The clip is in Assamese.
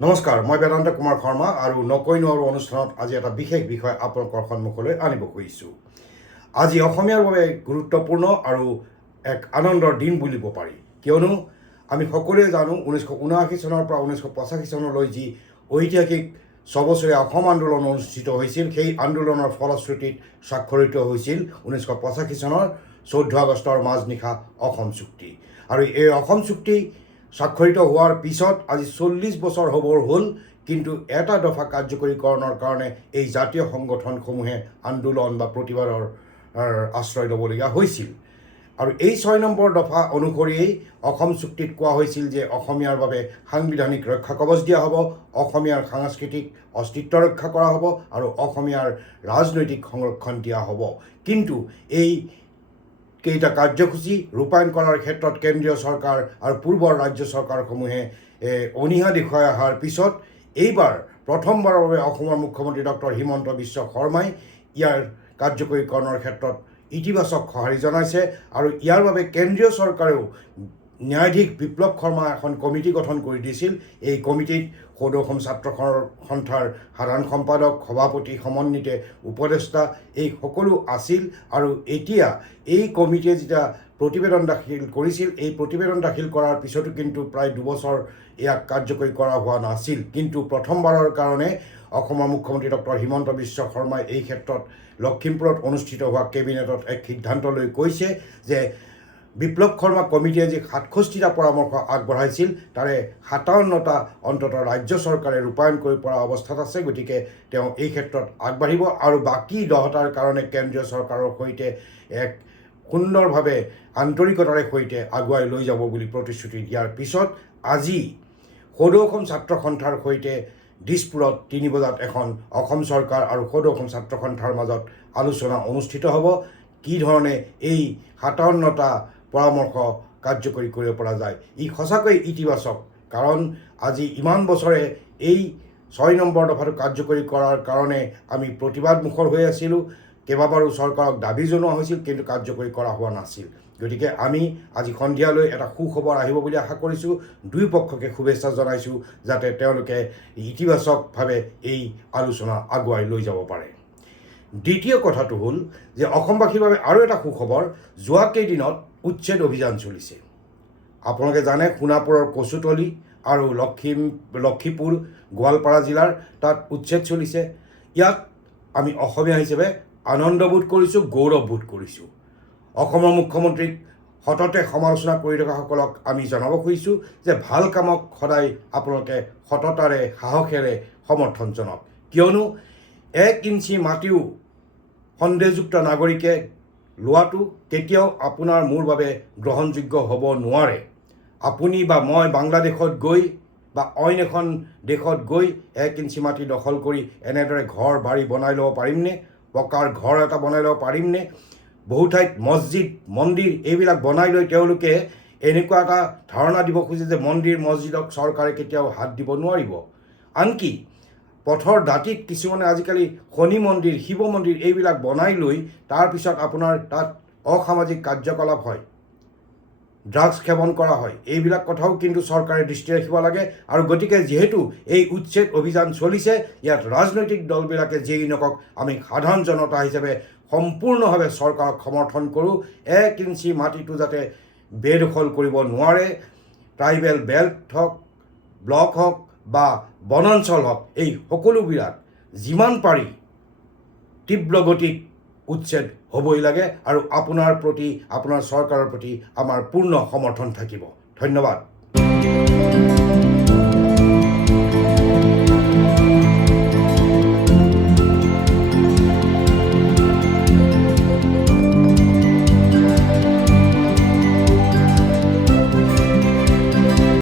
নমস্কাৰ, মই বেদান্ত কুমাৰ শৰ্মা আৰু নকৈ নোৱাৰো অনুষ্ঠানত আজি এটা বিশেষ বিষয় আপোনালোকৰ সন্মুখলৈ আনিব খুজিছোঁ। আজি অসমীয়াৰ বাবে গুৰুত্বপূৰ্ণ আৰু এক আনন্দৰ দিন বুলিব পাৰি, কিয়নো আমি সকলোৱে জানো 1979 চনৰ পৰা 1985 চনলৈ যি ঐতিহাসিক ছবছৰীয়া অসম আন্দোলন অনুষ্ঠিত হৈছিল, সেই আন্দোলনৰ ফলশ্ৰুতিত স্বাক্ষৰিত হৈছিল 1985 চনৰ 14 আগষ্টৰ মাজনিশা অসম চুক্তি। আৰু এই অসম চুক্তি স্বাক্ষৰিত হোৱাৰ পিছত আজি 40 বছৰ হ'বৰ হ'ল, কিন্তু এটা দফা কাৰ্যকৰীকৰণৰ কাৰণে এই জাতীয় সংগঠনসমূহে আন্দোলন বা প্ৰতিবাদৰ আশ্ৰয় ল'বলগীয়া হৈছিল। আৰু এই 6 নম্বৰ দফা অনুসৰিয়েই অসম চুক্তিত কোৱা হৈছিল যে অসমীয়াৰ বাবে সাংবিধানিক ৰক্ষা কৱচ দিয়া হ'ব, অসমীয়াৰ সাংস্কৃতিক অস্তিত্ব ৰক্ষা কৰা হ'ব আৰু অসমীয়াৰ ৰাজনৈতিক সংৰক্ষণ দিয়া হ'ব। কিন্তু এই কেইটা কাৰ্যসূচী ৰূপায়ণ কৰাৰ ক্ষেত্ৰত কেন্দ্ৰীয় চৰকাৰ আৰু পূৰ্বৰ ৰাজ্য চৰকাৰসমূহে অনীহা দেখুৱাই অহাৰ পিছত এইবাৰ প্ৰথমবাৰৰ বাবে অসমৰ মুখ্যমন্ত্ৰী ডক্টৰ হিমন্ত বিশ্ব শৰ্মাই ইয়াৰ কাৰ্যকৰীকৰণৰ ক্ষেত্ৰত ইতিবাচক সঁহাৰি জনাইছে। আৰু ইয়াৰ বাবে কেন্দ্ৰীয় চৰকাৰেও ন্যায়াধীশ বিপ্লৱ শৰ্মা এখন কমিটি গঠন কৰি দিছিল। এই কমিটিত সদৌ অসম ছাত্ৰ সন্থাৰ সাধাৰণ সম্পাদক, সভাপতি, সমন্বিতে উপদেষ্টা এই সকলো আছিল। আৰু এতিয়া এই কমিটিয়ে যেতিয়া প্ৰতিবেদন দাখিল কৰিছিল, এই প্ৰতিবেদন দাখিল কৰাৰ পিছতো কিন্তু প্ৰায় 2 বছৰ ইয়াক কাৰ্যকৰী কৰা হোৱা নাছিল। কিন্তু প্ৰথমবাৰৰ কাৰণে অসমৰ মুখ্যমন্ত্ৰী ডক্টৰ হিমন্ত বিশ্ব শৰ্মাই এই ক্ষেত্ৰত লখিমপুৰত অনুষ্ঠিত হোৱা কেবিনেটত এক সিদ্ধান্ত লৈ কৈছে যে বিপ্লৱ শৰ্মা কমিটিয়ে যি 67টা পৰামৰ্শ আগবঢ়াইছিল, তাৰে 57টা অন্ততঃ ৰাজ্য চৰকাৰে ৰূপায়ণ কৰি পৰা অৱস্থাত আছে। গতিকে তেওঁ এই ক্ষেত্ৰত আগবাঢ়িব আৰু বাকী 10টাৰ কাৰণে কেন্দ্ৰীয় চৰকাৰৰ সৈতে এক সুন্দৰভাৱে আন্তৰিকতাৰে সৈতে আগুৱাই লৈ যাব বুলি প্ৰতিশ্ৰুতি দিয়াৰ পিছত আজি সদৌ অসম ছাত্ৰ সন্থাৰ সৈতে দিছপুৰত 3 বজাত এখন অসম চৰকাৰ আৰু সদৌ অসম ছাত্ৰ সন্থাৰ মাজত আলোচনা অনুষ্ঠিত হ'ব। কি ধৰণে এই 57টা পৰামৰ্শ কাৰ্যকৰী কৰিব পৰা যায়। ই সঁচাকৈ ইতিবাচক, কাৰণ আজি ইমান বছৰে এই 6 নম্বৰ দফাটো কাৰ্যকৰী কৰাৰ কাৰণে আমি প্ৰতিবাদমুখৰ হৈ আছিলোঁ। কেইবাবাৰো চৰকাৰক দাবী জনোৱা হৈছিল, কিন্তু কাৰ্যকৰী কৰা হোৱা নাছিল। গতিকে আমি আজি সন্ধিয়ালৈ এটা সুখবৰ আহিব বুলি আশা কৰিছোঁ। দুই পক্ষকে শুভেচ্ছা জনাইছোঁ যাতে তেওঁলোকে ইতিবাচকভাৱে এই আলোচনা আগুৱাই লৈ যাব পাৰে। দ্বিতীয় কথাটো হ'ল যে অসমবাসীৰ বাবে আৰু এটা সুখবৰ, যোৱা কেইদিনত উচ্ছেদ অভিযান চলিছে। আপোনালোকে জানে সোণাপুৰৰ কচুতলি আৰু লক্ষীপুৰ গোৱালপাৰা জিলাৰ তাত উচ্ছেদ চলিছে। ইয়াত আমি অসমীয়া হিচাপে আনন্দবোধ কৰিছোঁ, গৌৰৱবোধ কৰিছোঁ। অসমৰ মুখ্যমন্ত্ৰীক সততে সমালোচনা কৰি থকাসকলক আমি জনাব খুজিছোঁ যে ভাল কামক সদায় আপোনালোকে সততাৰে সাহসেৰে সমৰ্থন জনাওক, কিয়নো 1 ইঞ্চি মাটিও সন্দেহযুক্ত নাগৰিকে লোৱাটো কেতিয়াও আপোনাৰ মোৰ বাবে গ্ৰহণযোগ্য হ'ব নোৱাৰে। আপুনি বা মই বাংলাদেশত গৈ বা অইন এখন দেশত গৈ 1 ইঞ্চি মাটি দখল কৰি এনেদৰে ঘৰ বাৰী বনাই ল'ব পাৰিমনে? পকাৰ ঘৰ এটা বনাই ল'ব পাৰিমনে? বহু ঠাইত মছজিদ মন্দিৰ এইবিলাক বনাই লৈ তেওঁলোকে এনেকুৱা এটা ধাৰণা দিব খোজে যে মন্দিৰ মছজিদক চৰকাৰে কেতিয়াও হাত দিব নোৱাৰিব। আনকি পথৰ দাঁতিত কিছুমানে আজিকালি শনি মন্দিৰ, শিৱ মন্দিৰ এইবিলাক বনাই লৈ তাৰপিছত আপোনাৰ তাত অসামাজিক কাৰ্যকলাপ হয়, ড্ৰাগছ সেৱন কৰা হয়। এইবিলাক কথাও কিন্তু চৰকাৰে দৃষ্টি ৰাখিব লাগে। আৰু গতিকে যিহেতু এই উচ্ছেদ অভিযান চলিছে, ইয়াত ৰাজনৈতিক দলবিলাকে যেই নকওক, আমি সাধাৰণ জনতা হিচাপে সম্পূৰ্ণভাৱে চৰকাৰক সমৰ্থন কৰোঁ। 1 ইঞ্চি মাটিটো যাতে বেদখল কৰিব নোৱাৰে। ট্ৰাইবেল বেল্ট হওক, ব্লক হওক বা বনাঞ্চল হওক, এই সকলোবিলাক যিমান পাৰি তীব্ৰ গতিত উচ্ছেদ হ'বই লাগে। আৰু আপোনাৰ প্ৰতি, আপোনাৰ চৰকাৰৰ প্ৰতি আমাৰ পূৰ্ণ সমৰ্থন থাকিব। ধন্যবাদ।